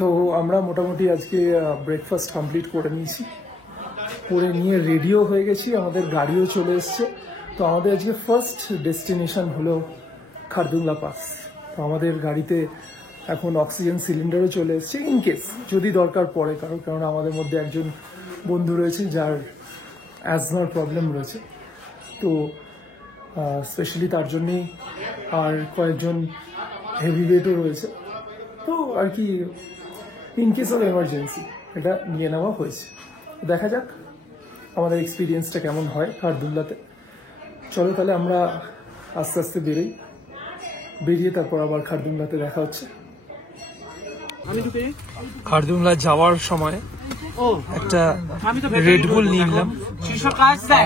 তো আমরা মোটামুটি আজকে ব্রেকফাস্ট কমপ্লিট করে নিয়েছি, করে নিয়ে রেডিও হয়ে গেছি, আমাদের গাড়িও চলে এসছে। তো আমাদের আজকে ফার্স্ট ডেস্টিনেশন হলো খারদুংলা পাস। তো আমাদের গাড়িতে এখন অক্সিজেন সিলিন্ডারও চলে এসছে, ইনকেস যদি দরকার পড়ে কারণ আমাদের মধ্যে একজন বন্ধু রয়েছে যার অ্যাজমার প্রবলেম রয়েছে, তো স্পেশালি তার জন্যেই, আর কয়েকজন হেভি ওয়েটও রয়েছে, তো আর কি ইনকেস অফ এমার্জেন্সি এটা নিয়ে নেওয়া হয়েছে। দেখা যাক আমাদের এক্সপিরিয়েন্সটা কেমন হয় খারদুংলাতে। চলো তাহলে আমরা আস্তে আস্তে বেরিয়ে তারপর আবার খারদুংলাতে দেখা হচ্ছে। খারদুংলা যাওয়ার সময় একটা রেডবুল নিয়ে নিলাম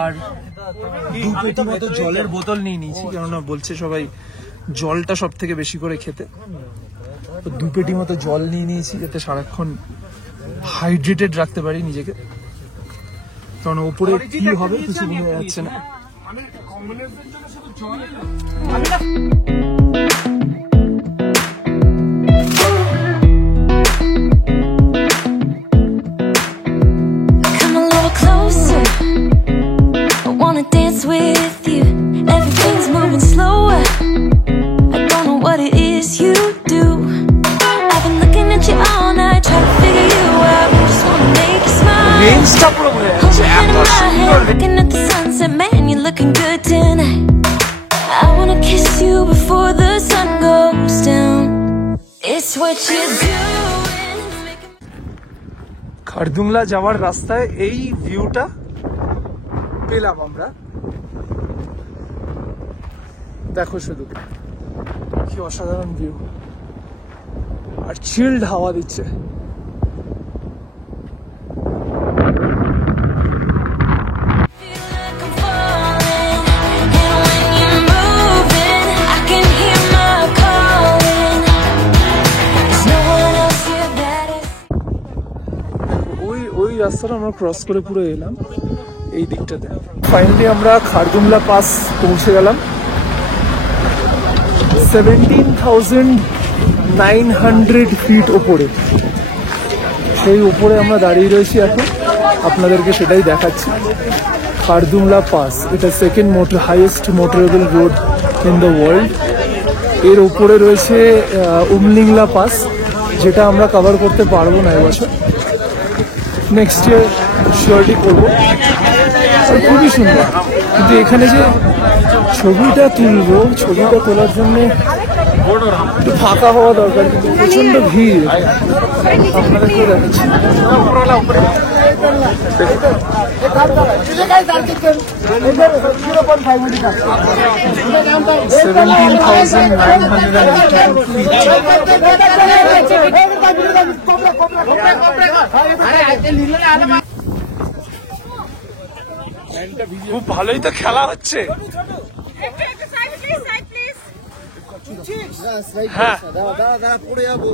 আর 2 পেটি মতো জলের বোতল নিয়ে নিয়েছি, কেননা বলছে সবাই জলটা সব থেকে বেশি করে খেতে। তো 2 পেটি মতো জল নিয়ে নিয়েছি যাতে সারাক্ষণ হাইড্রেটেড রাখতে পারি নিজেকে, কারণ ওপরে কি হবে কিছু বোঝা যাচ্ছে না। Looking at the sunset, man, you're looking good tonight. I wanna kiss you before the sun goes down. It's what you're doing. Khardungla যাওয়ার রাস্তায় এই ভিউটা পেলাম আমরা, দেখো শুধু কি অসাধারণ ভিউ, আর চিল্ড হাওয়া দিচ্ছে। ওই রাস্তাটা আমরা ক্রস করে পুরো এলাম এই দিকটাতে। ফাইনালি আমরা খারদুংলা পাস পৌঁছে গেলাম। 17,900 ফিট ওপরে, সেই উপরে আমরা দাঁড়িয়ে রয়েছি এখন, আপনাদেরকে সেটাই দেখাচ্ছি। খারদুংলা পাস, এটা second highest motorable road in the world. এর উপরে রয়েছে উমলিংলা পাস, যেটা আমরা কভার করতে পারবো না এবছর, নেক্সট ইয়ার শিওরলি করবো। খুবই সুন্দর, কিন্তু এখানে যে ছবিটা তুলবো, ছবিটা তোলার জন্য একটু ফাঁকা হওয়া দরকার, কিন্তু প্রচন্ড ভিড়। আপনাদেরকে দেখাচ্ছি, 17,900 খুব ভালোই তো খেলা হচ্ছে। হ্যাঁ পড়ে যাবো।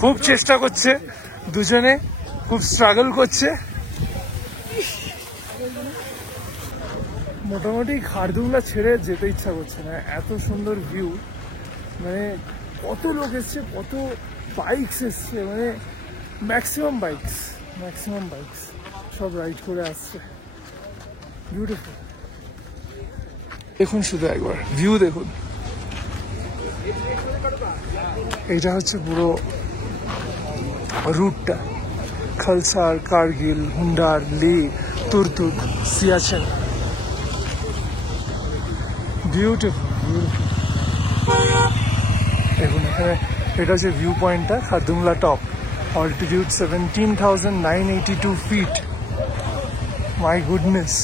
খুব চেষ্টা করছে দুজনে, খুব স্ট্রাগল করছে। মোটামুটি খারদুংলা ছেড়ে যেতে ইচ্ছা করছে না, এত সুন্দর ভিউ। মানে কত লোক এসছে, কত বাইকস এসছে, মানে ম্যাক্সিমাম বাইকস সব রাইড করে আসছে। বিউটিফুল। দেখুন শুধু একবার ভিউ দেখুন, এটা হচ্ছে পুরো রুটটা, খালসার, কার্গিল, হুন্ডার, লে, তুর্তুক, সিয়াচেন। বিউটিফুল। দেখুন এখানে এটা হচ্ছে ভিউ পয়েন্টটা, Khardungla top, altitude 17,982 feet. My goodness.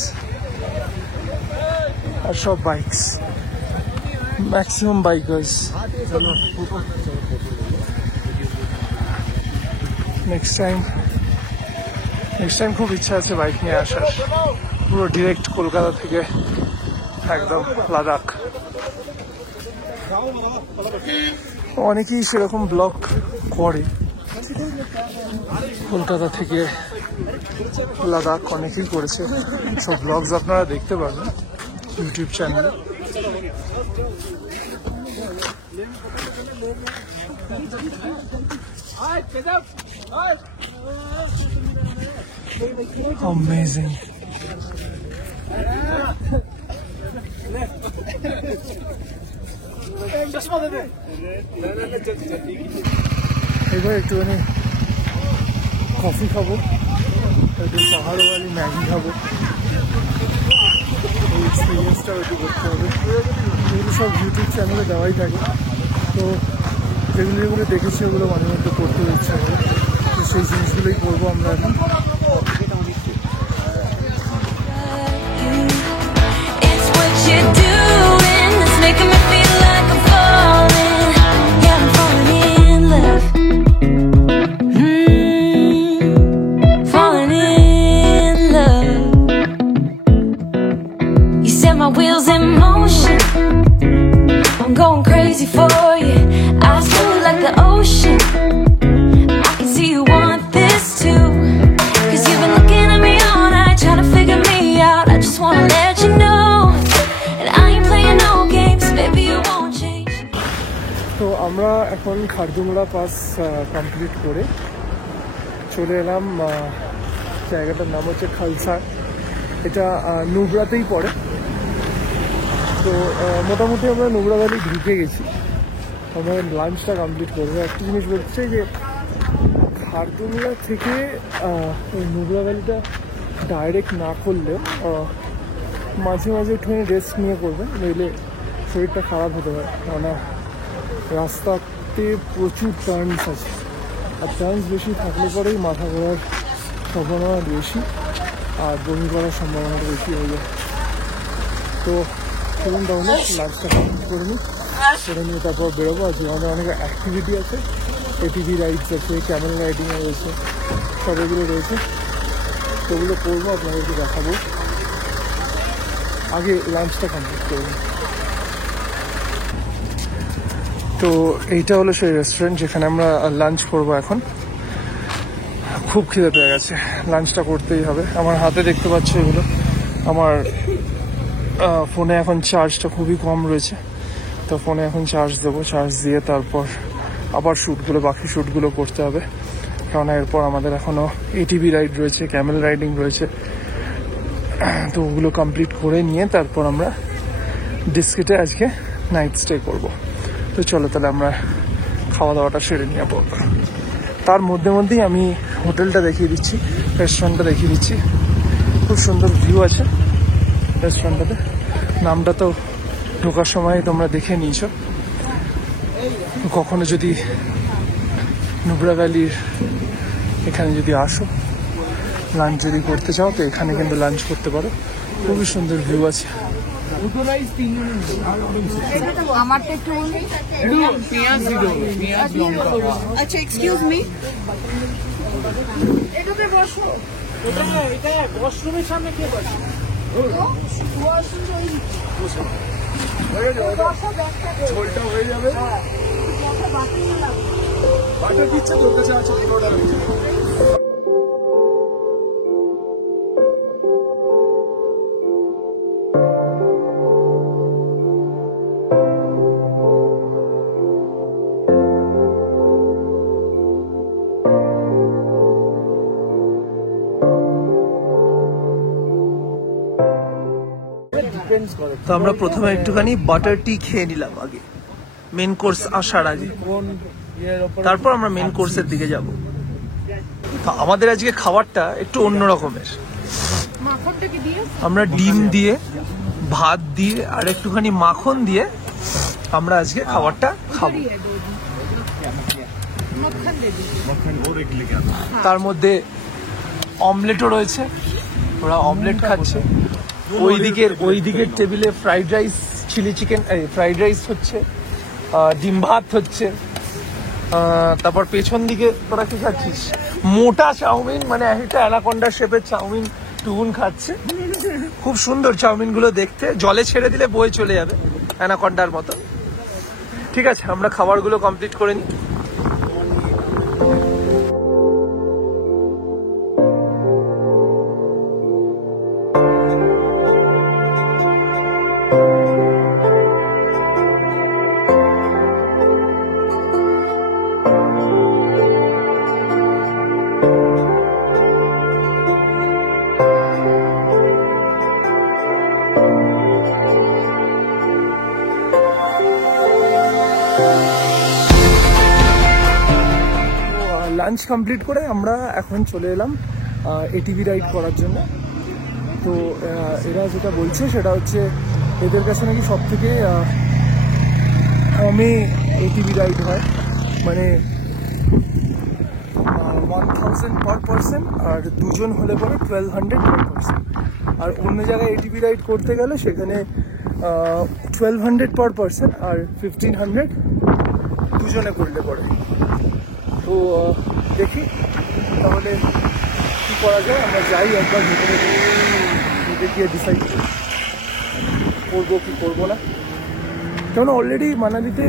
আর সব bikes, maximum bikers. Next time খুব ইচ্ছা আছে বাইক নিয়ে আসার, পুরো ডিরেক্ট কলকাতা থেকে একদম লাদাখ। অনেকেই সেরকম ব্লগ করে, কলকাতা থেকে লাদাখ অনেকেই করেছে, সব ব্লগস আপনারা দেখতে পারবেন ইউটিউব চ্যানেলে। Amazing. এবার একটুখানি কফি খাবো, একটু পাহাড়ওয়ালি ম্যাগি খাবো, এই এক্সপিরিয়েন্সটা একটু করতে হবে। এগুলো সব ইউটিউব চ্যানেলে দেওয়াই থাকে, তো যেগুলো যেগুলো দেখেছি ওগুলো মাঝে মধ্যে করতে ইচ্ছা করে, তো সেই জিনিসগুলোই করবো আমরা এখন। My wheels in motion, I'm going crazy for you. Eyes blue like the ocean, I can see you want this too. Cause you've been looking at me all night, trying to figure me out. I just wanna let you know, and I ain't playing no games, baby you won't change. তো আমরা এখন Khardungla pass complete করে চলে এলাম, জায়গাটার নাম হচ্ছে খালসা, এটা নুব্রাতেই পড়ে। তো মোটামুটি আমরা নুব্রা ভ্যালি ঢুকে গেছি, আমরা লাঞ্চটা কমপ্লিট করবো। একটা জিনিস বলছে যে খারদুংলা থেকে ওই নুব্রা ভ্যালিটা ডাইরেক্ট না করলেও মাঝে মাঝে একটুখানি রেস্ট নিয়ে করবেন, নইলে শরীরটা খারাপ হতে পারে, কেননা রাস্তাতে প্রচুর টার্নস আছে, আর টার্নস বেশি থাকলে পরেই মাথা ঘোরার সম্ভাবনা বেশি আর বমি করার সম্ভাবনাটা বেশি হয়ে যায়। তো চলুন তাহলে লাঞ্চটা কমপ্লিট করে নিয়ে তারপর বেরোবো। আজকে আমাদের অনেক অ্যাক্টিভিটি আছে, এটিভি রাইডস আছে, ক্যামেল রাইডিং রয়েছে, সব এগুলো রয়েছে, তো ওগুলো করবো, আপনাদেরকে দেখাবো। আগে লাঞ্চটা কমপ্লিট করে নিই। তো এইটা হলো সেই রেস্টুরেন্ট যেখানে আমরা লাঞ্চ করবো। এখন খুব খিদে পেয়ে গেছে, লাঞ্চটা করতেই হবে। আমার হাতে দেখতে পাচ্ছি এগুলো, আমার ফোনে এখন চার্জটা খুবই কম রয়েছে, তো ফোনে এখন চার্জ দেবো, চার্জ দিয়ে তারপর আবার বাকি শ্যুটগুলো করতে হবে, কারণ এরপর আমাদের এখনও এটিভি রাইড রয়েছে, ক্যামেল রাইডিং রয়েছে, তো ওগুলো কমপ্লিট করে নিয়ে তারপর আমরা ডিস্কিটে আজকে নাইট স্টে করবো। তো চলো তাহলে আমরা খাওয়া দাওয়াটা সেরে নিয়ে পড়বো। তার মধ্যেই আমি হোটেলটা দেখিয়ে দিচ্ছি, রেস্টুরেন্টটা দেখিয়ে দিচ্ছি। খুব সুন্দর ভিউ আছে রেস্টুরেন্টটাতে, নামটা তো ঢোকার সময় তোমরা দেখে নিয়েছ। কখনো যদি নুব্রা ভ্যালির এখানে যদি আসো, লাঞ্চ যদি করতে চাও তো এখানে কিন্তু লাঞ্চ করতে পারো, খুবই সুন্দর ভিউ আছে। আচ্ছা এক্সকিউজ মি, এটাতে বসো, এটা ওয়াশরুমের সামনে কে বসে? ঝোলটা হয়ে যাবে, বাটার দিচ্ছে তোর কাছে আছে। তো আমরা প্রথমে একটুখানি বাটার টি খেয়ে নিলাম আগে, মেন কোর্স আসার আগে, তারপর আমরা মেন কোর্সের দিকে যাব। তো আমাদের আজকে খাবারটা একটু অন্য রকমের, আমরা ডিম দিয়ে, ভাত দিয়ে আর একটুখানি মাখন দিয়ে আমরা আজকে খাবারটা খাবো। তার মধ্যে অমলেটও রয়েছে, ওরা অমলেট খাচ্ছে। ওই দিকের টেবিলে fried rice, chilli chicken, fried rice হচ্ছে, ডিম ভাত হচ্ছে। তারপর পেছন দিকে তোরা কি খাচ্ছিস? মোটা চাউমিন, মানে একটা অ্যানাকন্ডা শেপের চাউমিন টুগুন খাচ্ছে। খুব সুন্দর চাউমিন গুলো দেখতে, জলে ছেড়ে দিলে বয়ে চলে যাবে অ্যানাকন্ডার মতো। ঠিক আছে, আমরা খাবারগুলো কমপ্লিট করে নিই। লাঞ্চ কমপ্লিট করে আমরা এখন চলে এলাম এটিভি রাইড করার জন্য। তো এরা যেটা বলছে সেটা হচ্ছে এদের কাছে নাকি সব থেকে কমে এটিভি রাইড হয়, মানে 1000 পার পার্সন, আর দুজন হলে পরে 1200 পার পার্সন। আর অন্য জায়গায় এটিভি রাইড করতে গেলে সেখানে 1200 পার পার্সন আর 1500 দুজনে করলে পরে। তো দেখি তাহলে কী করা যায়, আমরা যাই একবার ভেতরে গিয়ে ডিসাইড করবো কি করবো না। কেন অলরেডি মানালিতে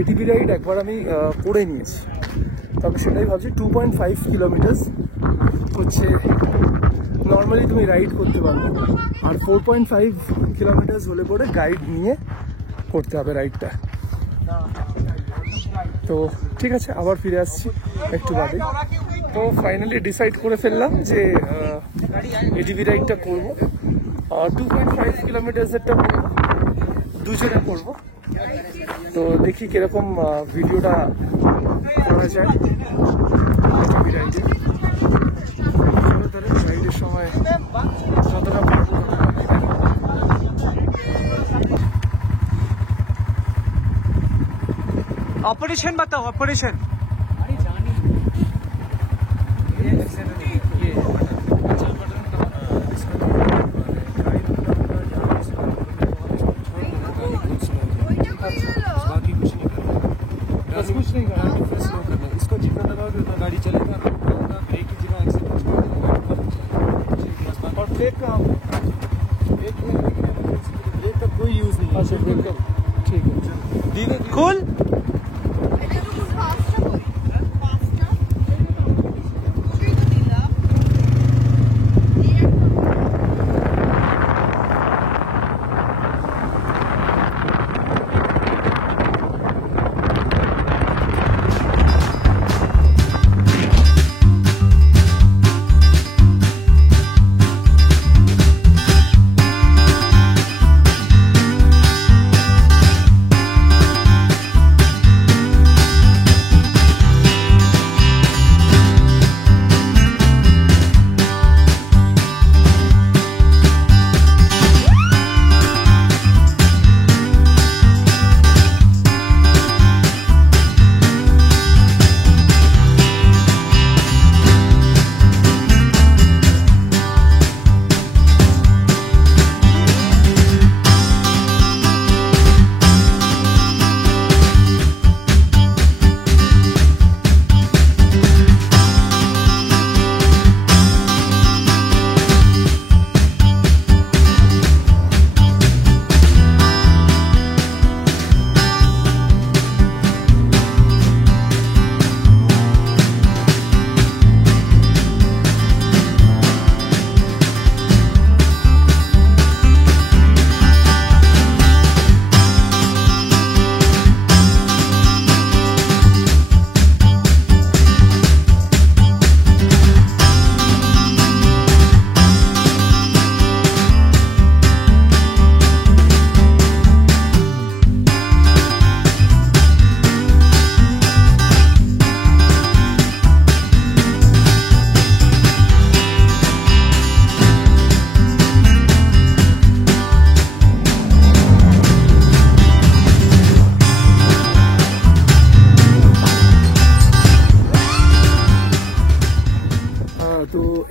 এটিভি রাইড একবার আমি করে নিয়েছি, তবে সেটাই ভাবছি 2.5 কিলোমিটার হচ্ছে নর্মালি তুমি রাইড করতে পারবে, আর 4.5 কিলোমিটার হলে পরে গাইড নিয়ে করতে হবে রাইডটা। তো ঠিক আছে, আবার ফিরে আসছি একটু বাদে। তো ফাইনালি ডিসাইড করে ফেললাম যে এটিভি রাইডটা করবো, 2.5 কিলোমিটার্সেরটা করবো, দুজনে করবো। তো দেখি কিরকম ভিডিওটা করা যায় এটিভি রাইডে। রাইডের সময় যতটা পারবো ऑपरेशन बताओ, ऑपरेशन कुछ नहीं करना, इसको जितना दबाओगे उतना गाड़ी चलेगा, ब्रेक की जगह एक्सीलेटर और ब्रेक का ब्रेक का कोई यूज नहीं है। अच्छा ब्रेक का ठीक है, धीरे खुल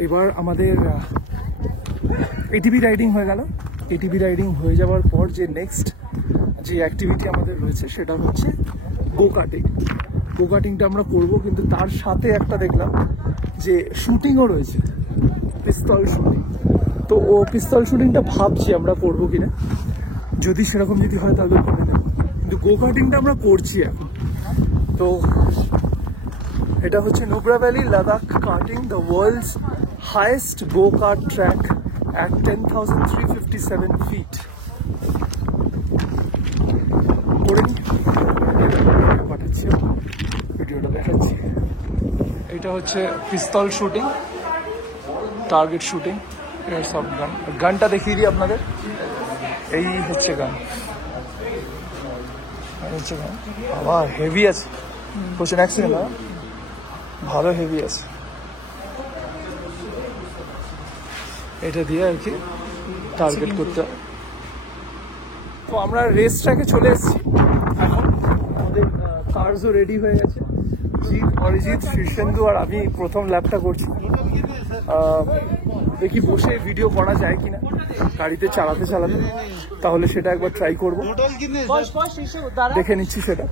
এবার আমাদের এটিভি রাইডিং হয়ে গেল। এটিভি রাইডিং হয়ে যাওয়ার পর যে নেক্সট যে অ্যাক্টিভিটি আমাদের রয়েছে সেটা হচ্ছে গো কাটিং। গো কাটিংটা আমরা করবো, কিন্তু তার সাথে একটা দেখলাম যে শুটিংও রয়েছে, পিস্তল শুটিং। তো ও পিস্তল শুটিংটা ভাবছি আমরা করবো কিনা, যদি সেরকম যদি হয় তাহলে করে নেব। কিন্তু গো কার্টিংটা আমরা করছি এখন। তো এটা হচ্ছে Nubra valley Ladakh karting, the world's highest go kart track at 10,357 feet. পাঠাচ্ছি, ভিডিওটা দেখাচ্ছি। এটা হচ্ছে পিস্তল শুটিং, টার্গেট শুটিং, সব গান। গানটা দেখিয়ে দিই আপনাদের। এই হচ্ছে গান, হচ্ছে গান। বাবা হেভি আছে, প্রচুর অ্যাক্সিডেন্ট না, ভালো হেভি আছে। এটা দিয়ে আর কি টার্গেট করতে হয়। তো আমরা রেস ট্র্যাকে চলে এসেছি এখন। আমাদের কার্সও রেডি হয়ে গেছে। জিৎ, অরিজিৎ, শীর্ষেন্দু আর আমি প্রথম ল্যাপটা করছি। দেখি বসে ভিডিও করা যায় কিনা গাড়িতে চালাতে চালাতে, তাহলে সেটা একবার ট্রাই করবো, দেখে নিচ্ছি সেটা।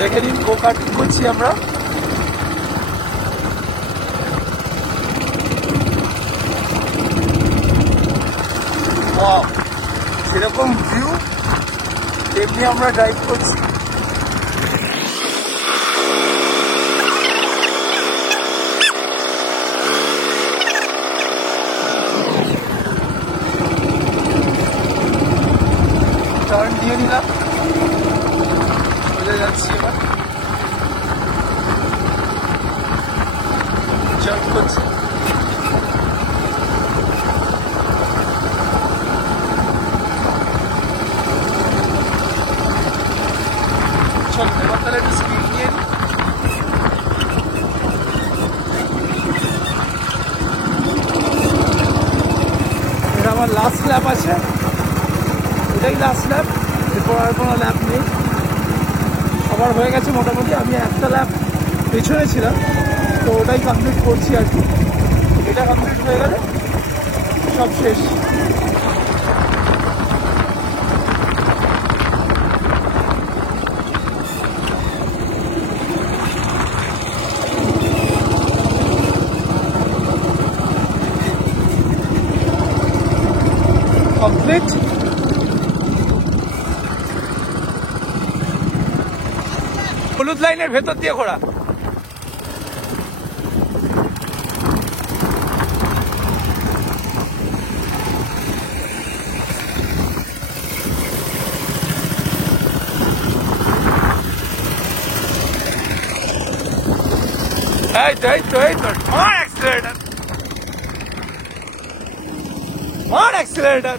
দেখে নিন, গো কার্টিং করছি আমরা। সেরকম ভিউ তেমনি আমরা ড্রাইভ করছি। টার্ন দিয়ে নিলাম, চলে যাচ্ছি এবার। জাম্প করছি। চল এবার তাহলে একটু স্পিড নিয়ে নিই। এটা আমার লাস্ট ল্যাপ আছে, এটাই লাস্ট ল্যাপ, এরপর আর কোনো ল্যাপ নেই। সবার হয়ে গেছে মোটামুটি, আমি একটা ল্যাপ পেছনে ছিলাম, তো ওটাই কমপ্লিট করছি আর কি। এটা কমপ্লিট হয়ে গেলে সব শেষ। কমপ্লিট। হলুদ লাইনের ভেতর দিয়ে ঘোরা। এই তো মার অ্যাক্সিলারেটর, মার অ্যাক্সিলারেটর।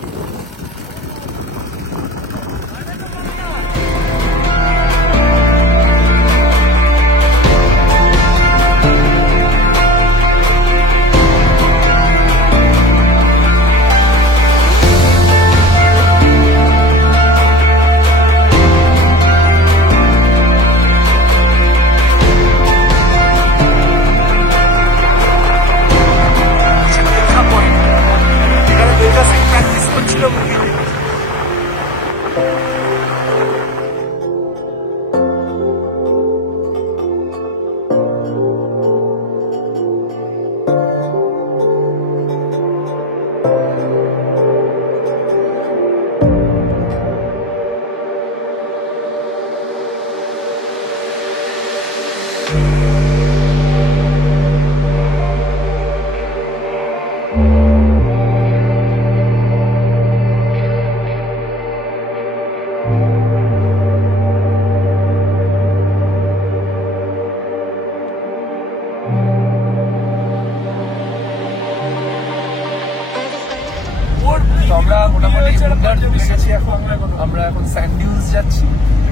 আমরা মোটামুটি হুন্ডার এসেছি এখন। আমরা এখন স্যান্ডিউলস যাচ্ছি,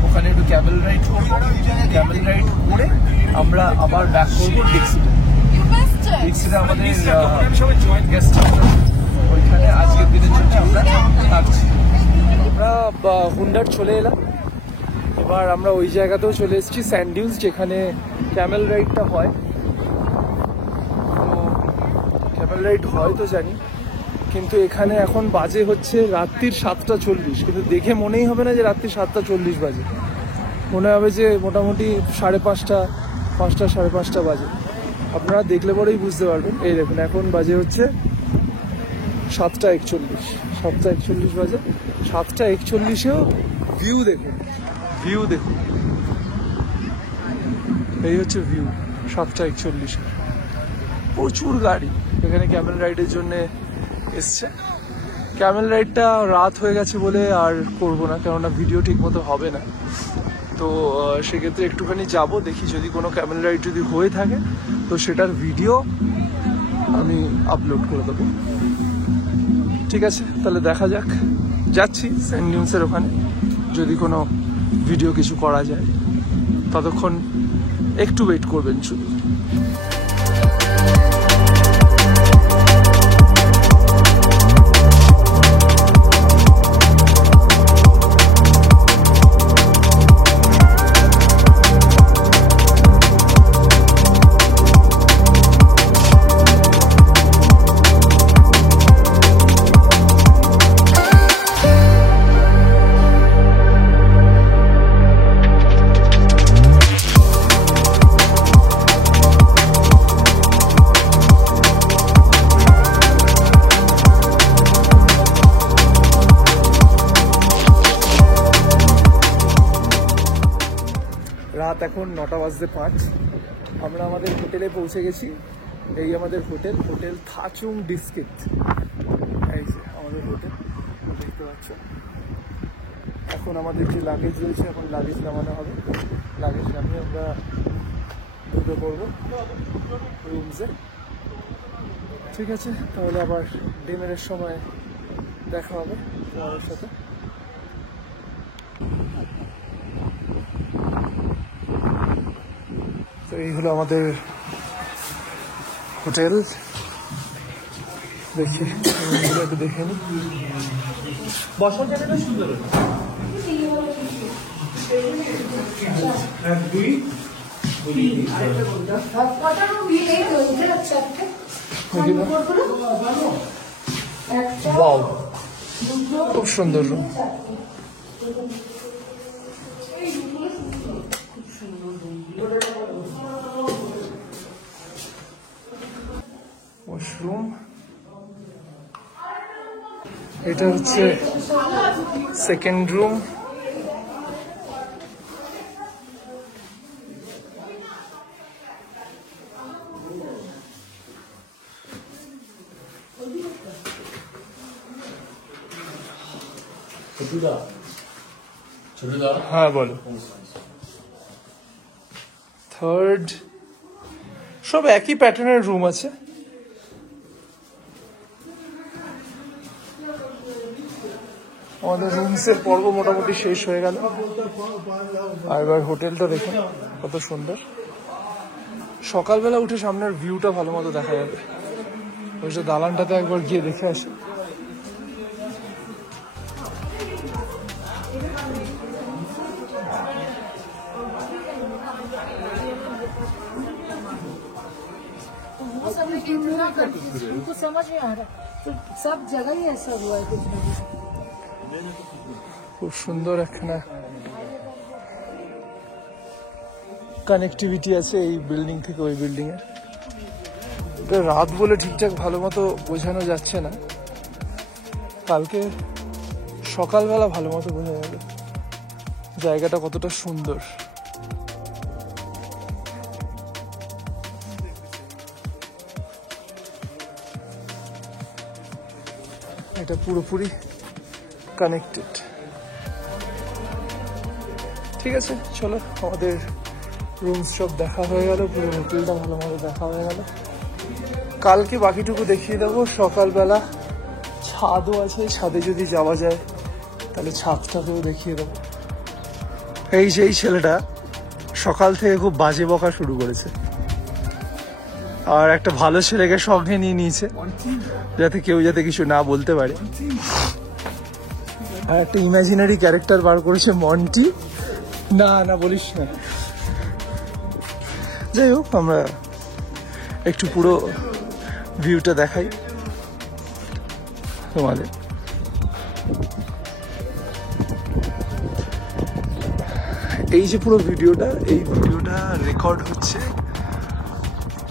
ওখানে একটু ক্যামেল রাইড করবো। ক্যামেল রাইড করে আমরা আবার ব্যাক করবো ডিক্সিতে। ডিক্সিতে আমাদের গেস্ট হাউস, ওইখানে আজকের দিনের জন্য আমরা থাকছি। আমরা হুন্ডার চলে এলাম, এবার আমরা ওই জায়গাতেও চলে এসেছি স্যান্ডিউলস, যেখানে ক্যামেল রাইডটা হয়। ক্যামেল রাইড হয় তো জানি, কিন্তু এখানে এখন বাজে হচ্ছে রাত্রির 7:40, কিন্তু দেখে মনেই হবে না যে রাত্রি 7:40 বাজে, মনে হবে যে মোটামুটি 5:30 5টা 5:30 বাজে। আপনারা দেখলে পরেই বুঝতে পারবেন। এই দেখুন এখন বাজে হচ্ছে 7:41। 7:41 বাজে। 7:41-এও ভিউ দেখুন, ভিউ দেখুন, এই হচ্ছে ভিউ 7:41। প্রচুর গাড়ি এখানে ক্যামেল রাইডের জন্য এসছে। ক্যামেল রাইডটা রাত হয়ে গেছে বলে আর করবো না, কেননা ভিডিও ঠিক মতো হবে না। তো সেক্ষেত্রে একটুখানি যাব, দেখি যদি কোনো ক্যামেল রাইড যদি হয়ে থাকে তো সেটার ভিডিও আমি আপলোড করে দেবো। ঠিক আছে, তাহলে দেখা যাক। যাচ্ছি সেন্ট নিউসের ওখানে, যদি কোনো ভিডিও কিছু করা যায়। ততক্ষণ একটু ওয়েট করবেন শুধু। রাত এখন 9:05। আমরা আমাদের হোটেলে পৌঁছে গেছি। এই আমাদের হোটেল, হোটেল থাচুং ডিস্ট্রিক্ট। এই যে আমাদের হোটেল দেখতে পাচ্ছ। এখন আমাদের যে লাগেজ রয়েছে, এখন লাগেজ নামানো হবে। লাগেজ নামিয়ে আমরা ঢুকে পড়বো রুমসে। ঠিক আছে, তাহলে আবার ডিনারের সময় দেখা হবে তোমাদের সাথে। তো এই হলো আমাদের হোটেল। দেখি একটু দেখে নি। বসার জায়গাটা সুন্দর। খুব সুন্দর রুম। ওয়াশরুম, এটা হচ্ছে সেকেন্ড রুম। হ্যাঁ বলো। থার্ড, সব একই প্যাটার্নের রুম আছে। আমাদের রুমসের পর্ব মোটামুটি শেষ হয়ে গেল। আর এবার হোটেলটা দেখুন কত সুন্দর। সকালবেলা উঠে সামনের ভিউটা ভালো মতো দেখা যাবে। ওই যে দালানটাতে একবার গিয়ে দেখে আসি। उनको समझ में आ रहा तो सब जगह ही ऐसा हुआ है कुछ ना कुछ। খুব সুন্দর একখানা কানেক্টিভিটি আছে এই বিল্ডিং থেকে ওই বিল্ডিং এর। এটা রাত বলে ঠিকঠাক ভালো মতো বোঝানো যাচ্ছে না, কালকে সকালবেলা ভালো মতো বোঝা যাবে জায়গাটা কতটা সুন্দর। এটা পুরোপুরি কানেক্টেড। ঠিক আছে, চলো আমাদের রুমস সব দেখা হয়ে গেল, পুরো হোটেলটা ভালো মতো দেখা হয়ে গেল। কালকে বাকিটুকু দেখিয়ে দেবো। সকালবেলা ছাদও আছে, ছাদে যদি যাওয়া যায় তাহলে ছাদটাকেও দেখিয়ে দেবো। এই যে এই ছেলেটা সকাল থেকে খুব বাজে বকা শুরু করেছে, আর একটা ভালো ছেলেকে সঙ্গে নিয়ে নিয়েছে যাতে কেউ যাতে কিছু না বলতে পারে। আর একটা ইমাজিনারি ক্যারেক্টার বার করেছে মন্টি। না না বলিস না। যাই হোক, আমরা একটু পুরো ভিউটা দেখাই তোমাদের। এই যে পুরো ভিডিওটা, এই ভিডিওটা রেকর্ড হচ্ছে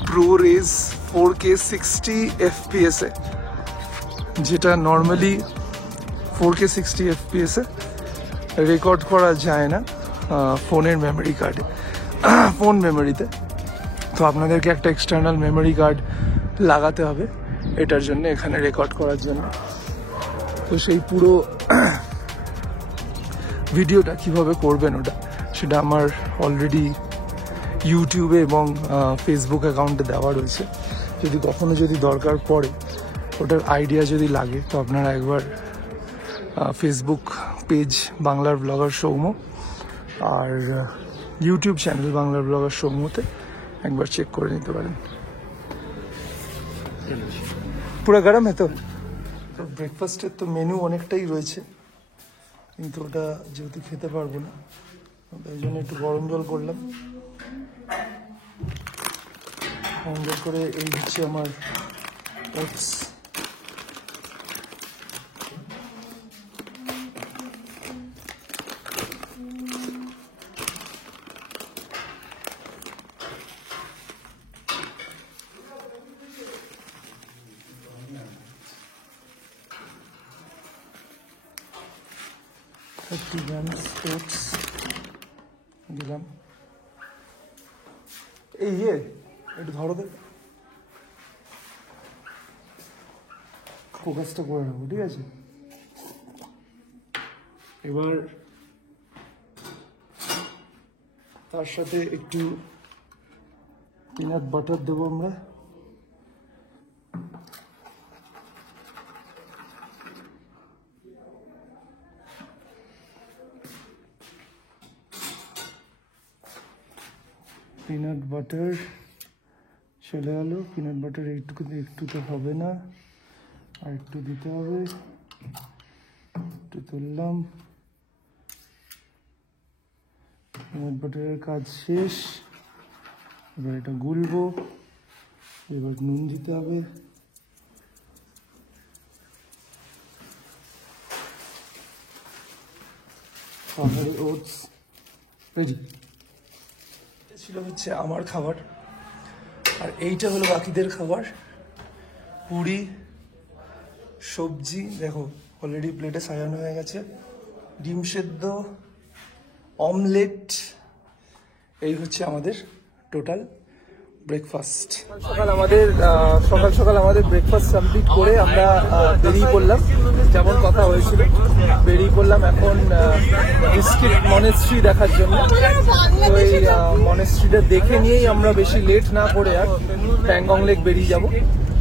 ProRes 4K 60 FPS এ, যেটা নর্মালি 4K 60 FPS এ রেকর্ড করা যায় না ফোনের মেমোরি কার্ডে, ফোন মেমোরিতে। তো আপনাদেরকে একটা এক্সটার্নাল মেমোরি কার্ড লাগাতে হবে এটার জন্য, এখানে রেকর্ড করার জন্য। তো সেই পুরো ভিডিওটা কিভাবে করবেন ওটা, সেটা আমার অলরেডি ইউটিউবে এবং ফেসবুক অ্যাকাউন্টে দেওয়া রয়েছে। যদি কখনো যদি দরকার পড়ে, ওটার আইডিয়া যদি লাগে, তো আপনারা একবার ফেসবুক পেজ বাংলার ব্লগার সৌম্য আর ইউটিউব চ্যানেল বাংলার ব্লগার সৌম্যতে একবার চেক করে নিতে পারেন। পুরো গরম তো ব্রেকফাস্টের তো মেনু অনেকটাই রয়েছে, কিন্তু ওটা যেহেতু খেতে পারবো না, তাই জন্য একটু গরম জল করলাম। গরম জল করে এই হচ্ছে আমার ওটস, ওটস দিলাম। এই একটু ধরো তো, ফোকাসটা করে নেবো, ঠিক আছে? এবার তার সাথে একটু পিনাট বাটার দেবো আমরা। পিনাট বাটার চলে গেল। পিনাট বাটার একটু তো হবে না, আর একটু দিতে হবে। একটু তুললাম, পিনাট বাটারের কাজ শেষ। এবার এটা গুলবো, এবার নুন দিতে হবে। পাহাড়ি ওটস রেডি। ছিল হচ্ছে আমার খাবার, আর এইটা হলো বাকিদের খাবার। পুরি, সবজি দেখো অলরেডি প্লেটে সাজানো হয়ে গেছে, ডিম সেদ্ধ, অমলেট। এই হচ্ছে আমাদের টোটাল ব্রেকফাস্ট। সকাল আমাদের ব্রেকফাস্ট কমপ্লিট করে আমরা বেরিয়ে পড়লাম, যেমন কথা হয়েছিল। বেরিয়ে পড়লাম এখন বিস্কিট মনেস্ট্রি দেখার জন্য। তো এই মনেস্ট্রিটা দেখে নিয়েই আমরা বেশি লেট না করে আর প্যাংগং লেক বেরিয়ে যাবো।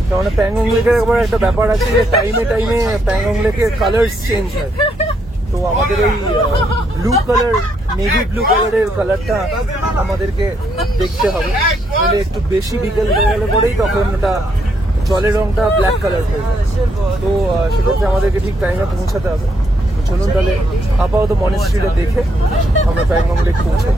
কারণ প্যাংগং লেকের একবার একটা ব্যাপার আছে যে টাইমে প্যাংগং লেকের কালার্স চেঞ্জ হয়। তো আমাদের এই ব্লু কালার, নেভি ব্লু কালারের কালারটা আমাদেরকে দেখতে হবে, তাহলে একটু বেশি বিকেল হয়ে গেলে পরেই তখন ওটা জলের রংটা ব্ল্যাক কালার হয়ে যায়। তো সেক্ষেত্রে আমাদেরকে ঠিক টাইমে পৌঁছাতে হবে। চলুন তাহলে আপাতত মনেস্ট্রিটা দেখে আমরা প্যাংগং লেক পৌঁছাই।